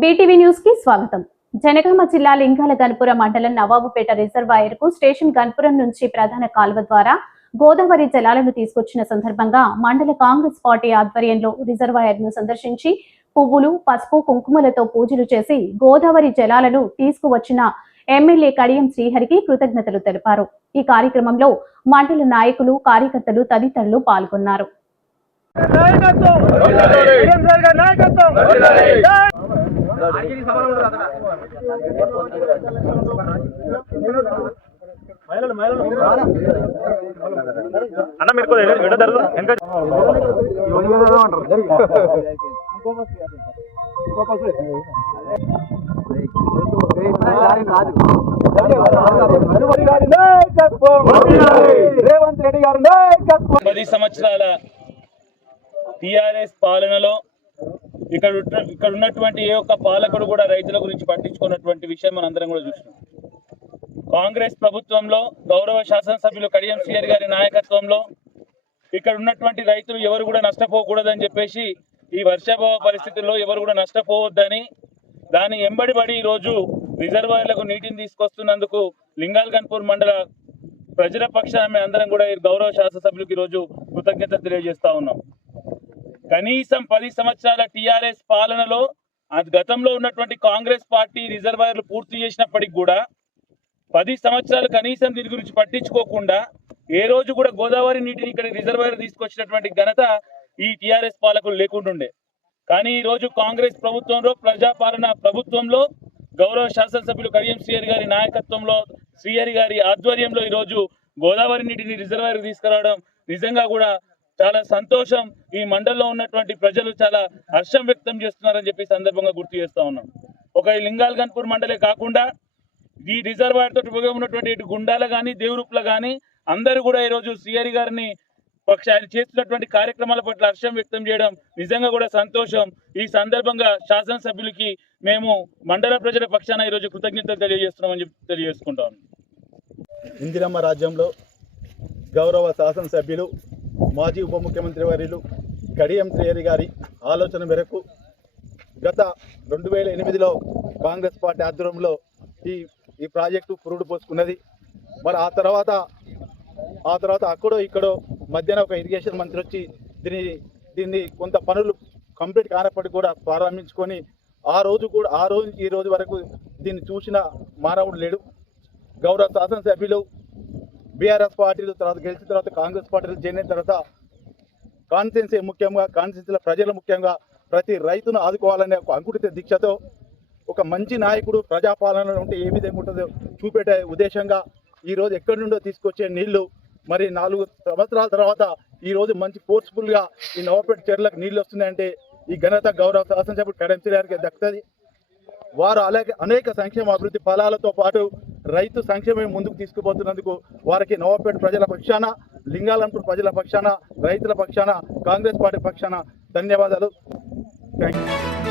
BTV న్యూస్కి స్వాగతం. జనగామ జిల్లా లింగాల గన్పురం మండలం నవాబుపేట రిజర్వాయర్కు స్టేషన్ గన్పురం నుంచి ప్రధాన కాల్వ ద్వారా గోదావరి జలాలను తీసుకొచ్చిన సందర్భంగా మండల కాంగ్రెస్ పార్టీ ఆధ్వర్యంలో రిజర్వాయర్ను సందర్శించి పువ్వులు పసుపు కుంకుమలతో పూజలు చేసి గోదావరి జలాలను తీసుకువచ్చిన ఎమ్మెల్యే కడియం శ్రీహరికి కృతజ్ఞతలు తెలిపారు. ఈ కార్యక్రమంలో మండల నాయకులు కార్యకర్తలు తదితరులు పాల్గొన్నారు. అన్న మీరు కొద్దిగా ఎడ జరగదు వెనక రేవంత్ రెడ్డి గారి నాయకత్వం. పది సంవత్సరాల టిఆర్ఎస్ పాలనలో ఇక్కడ ఇక్కడ ఉన్నటువంటి ఏ ఒక్క పాలకుడు కూడా రైతుల గురించి పట్టించుకున్నటువంటి విషయం మనం అందరం కూడా చూసినాం. కాంగ్రెస్ ప్రభుత్వంలో గౌరవ శాసనసభ్యులు కడియం గారి నాయకత్వంలో ఇక్కడ ఉన్నటువంటి రైతులు ఎవరు కూడా నష్టపోకూడదని చెప్పేసి ఈ వర్షాభావ పరిస్థితుల్లో ఎవరు కూడా నష్టపోవద్దని దాని ఎంబడిబడి ఈరోజు రిజర్వాయర్లకు నీటిని తీసుకొస్తున్నందుకు లింగాల్ గన్పూర్ మండల ప్రజల పక్షాన అందరం కూడా గౌరవ శాసనసభ్యులకు ఈరోజు కృతజ్ఞత తెలియజేస్తా ఉన్నాం. కనీసం పది సంవత్సరాల టిఆర్ఎస్ పాలనలో అది గతంలో ఉన్నటువంటి కాంగ్రెస్ పార్టీ రిజర్వాయర్లు పూర్తి చేసినప్పటికి కూడా పది సంవత్సరాలు కనీసం దీని గురించి పట్టించుకోకుండా ఏ రోజు కూడా గోదావరి నీటిని ఇక్కడ రిజర్వాయర్ తీసుకొచ్చినటువంటి ఘనత ఈ టీఆర్ఎస్ పాలకులు లేకుంటుండే కానీ ఈ రోజు కాంగ్రెస్ ప్రభుత్వంలో ప్రజాపాలన ప్రభుత్వంలో గౌరవ శాసనసభ్యులు కడియం శ్రీహరి గారి నాయకత్వంలో శ్రీహరి గారి ఆధ్వర్యంలో ఈ రోజు గోదావరి నీటిని రిజర్వాయర్ తీసుకురావడం నిజంగా కూడా చాలా సంతోషం ఈ మండలంలో ఉన్నటువంటి ప్రజలు చాలా హర్షం వ్యక్తం చేస్తున్నారని చెప్పి సందర్భంగా గుర్తు చేస్తా ఉన్నాం. ఒక ఈ లింగాల్ గన్పూర్ మండలే కాకుండా ఈ రిజర్వాయర్ తోటి ఉపయోగం ఉన్నటువంటి గుండాల కానీ దేవురుప్ల కానీ అందరూ కూడా ఈరోజు సిఆర్ గారిని పక్ష ఆయన చేస్తున్నటువంటి కార్యక్రమాల పట్ల హర్షం వ్యక్తం చేయడం నిజంగా కూడా సంతోషం. ఈ సందర్భంగా శాసనసభ్యులకి మేము మండల ప్రజల పక్షాన ఈరోజు కృతజ్ఞతలు తెలియజేస్తున్నామని చెప్పి తెలియజేసుకుంటాం. ఇందిరమ్మ రాజ్యంలో గౌరవ శాసనసభ్యులు మాజీ ఉప ముఖ్యమంత్రి వర్యులు గడియం శ్రేయరి గారి ఆలోచన మేరకు గత రెండు వేల ఎనిమిదిలో కాంగ్రెస్ పార్టీ ఆధ్వర్యంలో ఈ ఈ ప్రాజెక్టు పురుడు పోసుకున్నది. మరి ఆ తర్వాత ఆ తర్వాత అక్కడో ఇక్కడో మధ్యాహ్నం ఒక ఇరిగేషన్ మంత్రి వచ్చి దీన్ని దీన్ని కొంత పనులు కంప్లీట్ కానప్పటికీ కూడా ప్రారంభించుకొని ఆ రోజు కూడా ఆ రోజు ఈ రోజు వరకు దీన్ని చూసిన మానవుడు లేడు. గౌరవ శాసనసభ్యులు బీఆర్ఎస్ పార్టీలు తర్వాత గెలిచిన తర్వాత కాంగ్రెస్ పార్టీలు చేరిన తర్వాత కాన్స్టిట్యున్సీ ముఖ్యంగా కాన్స్టిట్యున్సీల ప్రజలు ముఖ్యంగా ప్రతి రైతును ఆదుకోవాలనే ఒక అంకుటిత దీక్షతో ఒక మంచి నాయకుడు ప్రజాపాలన ఉంటే ఏ విధంగా ఉంటుందో చూపెట్టే ఉద్దేశంగా ఈ రోజు ఎక్కడి నుండో తీసుకొచ్చే నీళ్ళు మరి నాలుగు సంవత్సరాల తర్వాత ఈరోజు మంచి ఫోర్స్ఫుల్గా ఈ నవపేట చెర్లకు నీళ్ళు వస్తున్నాయంటే ఈ ఘనత గౌరవ శాసనసభ్యుడు కరెన్సీ గారికి దక్కుతుంది వారు అలాగే అనేక సంక్షేమ అభివృద్ధి ఫలాలతో పాటు రైతు సంక్షేమం ముందుకు తీసుకుపోతున్నందుకు వారికి నవాపేట ప్రజల పక్షాన లింగాలంపూర్ ప్రజల పక్షాన రైతుల పక్షాన కాంగ్రెస్ పార్టీ పక్షాన ధన్యవాదాలు. Thank you